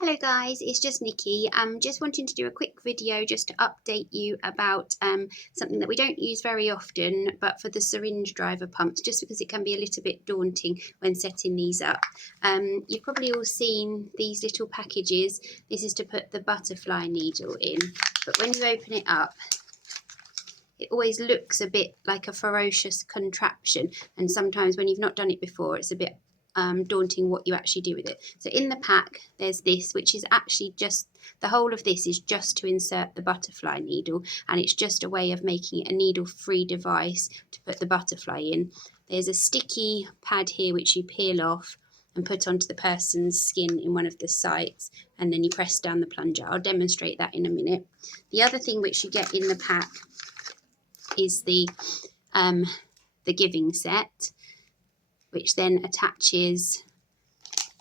Hello guys, it's just Nikki. Just wanting to do a quick video just to update you about something that we don't use very often, but for the syringe driver pumps, just because it can be a little bit daunting when setting these up. You've probably all seen these little packages. This is to put the butterfly needle in, but when you open it up, it always looks a bit like a ferocious contraption, and sometimes when you've not done it before, it's a bit daunting what you actually do with it. So in the pack there's this, which is actually just the whole of this is just to insert the butterfly needle, and it's just a way of making it a needle free device to put the butterfly in. There's a sticky pad here which you peel off and put onto the person's skin in one of the sites, and then you press down the plunger. I'll demonstrate that in a minute. The other thing which you get in the pack is the giving set, which then attaches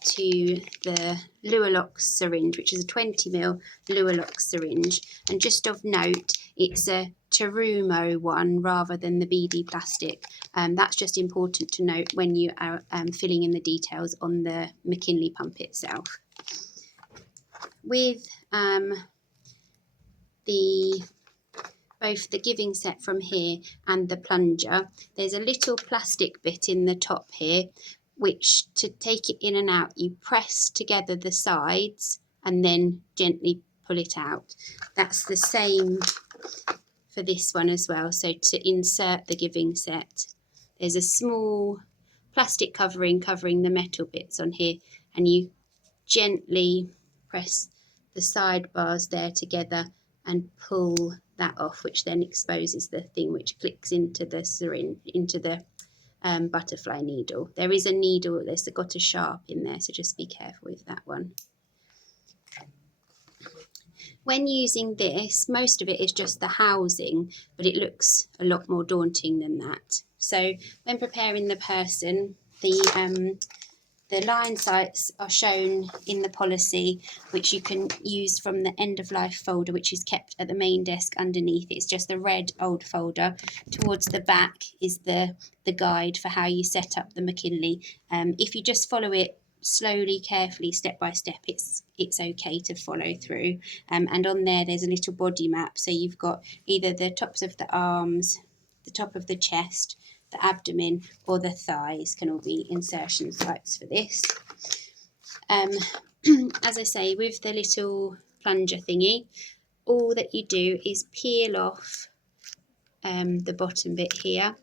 to the Lualox syringe, which is a 20ml Lualox syringe. And just of note, it's a Terumo one rather than the BD plastic. That's just important to note when you are filling in the details on the McKinley pump itself. With both the giving set from here and the plunger, there's a little plastic bit in the top here, which to take it in and out, you press together the sides and then gently pull it out. That's the same for this one as well. So to insert the giving set, there's a small plastic covering the metal bits on here, and you gently press the side bars there together and pull that off, which then exposes the thing which clicks into the syringe, into the butterfly needle. There is a needle that's got a sharp in there, so just be careful with that one. When using this, most of it is just the housing, but it looks a lot more daunting than that. So when preparing the person, the line sites are shown in the policy, which you can use from the end of life folder, which is kept at the main desk underneath. It's just the red old folder. Towards the back is the guide for how you set up the McKinley. If you just follow it slowly, carefully, step by step, it's okay to follow through. And on there's a little body map. So you've got either the tops of the arms, the top of the chest, the abdomen, or the thighs can all be insertion sites for this. As I say, with the little plunger thingy, all that you do is peel off the bottom bit here,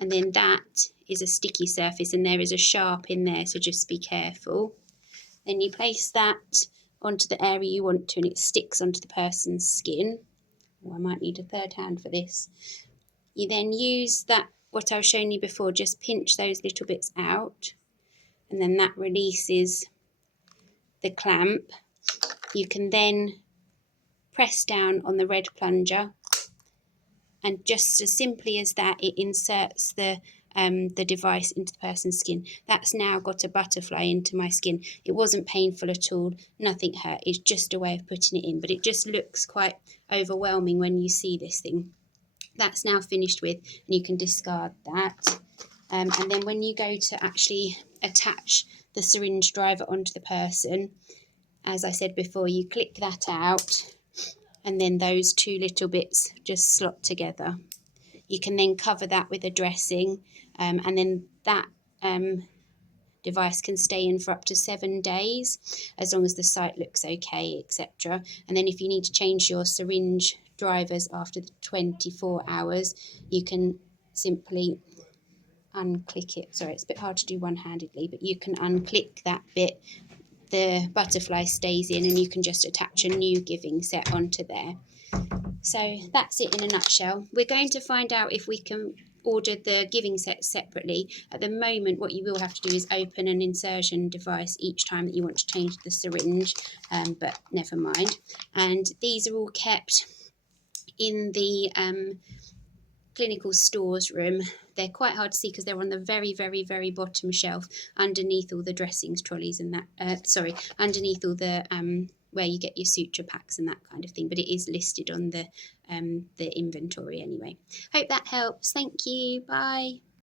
and then that is a sticky surface and there is a sharp in there, so just be careful. Then you place that onto the area you want to, and it sticks onto the person's skin. Oh, I might need a third hand for this. You then use that, what I was showing you before, just pinch those little bits out, and then that releases the clamp. You can then press down on the red plunger, and just as simply as that, it inserts the device into the person's skin. That's now got a butterfly into my skin. It wasn't painful at all, nothing hurt. It's just a way of putting it in, but it just looks quite overwhelming when you see this thing. That's now finished with, and you can discard that. And then when you go to actually attach the syringe driver onto the person, as I said before, you click that out, and then those two little bits just slot together. You can then cover that with a dressing, and then that device can stay in for up to 7 days, as long as the site looks okay, etc. And then if you need to change your syringe drivers after the 24 hours, you can simply unclick it. Sorry, it's a bit hard to do one-handedly, but you can unclick that bit, the butterfly stays in, and you can just attach a new giving set onto there. So that's it in a nutshell. We're going to find out if we can order the giving set separately. At the moment, what you will have to do is open an insertion device each time that you want to change the syringe, but never mind. And these are all kept in the clinical stores room. They're quite hard to see because they're on the very, very, very bottom shelf underneath all the dressings trolleys and that, underneath all the where you get your suture packs and that kind of thing, but it is listed on the inventory anyway. Hope that helps. Thank you. Bye.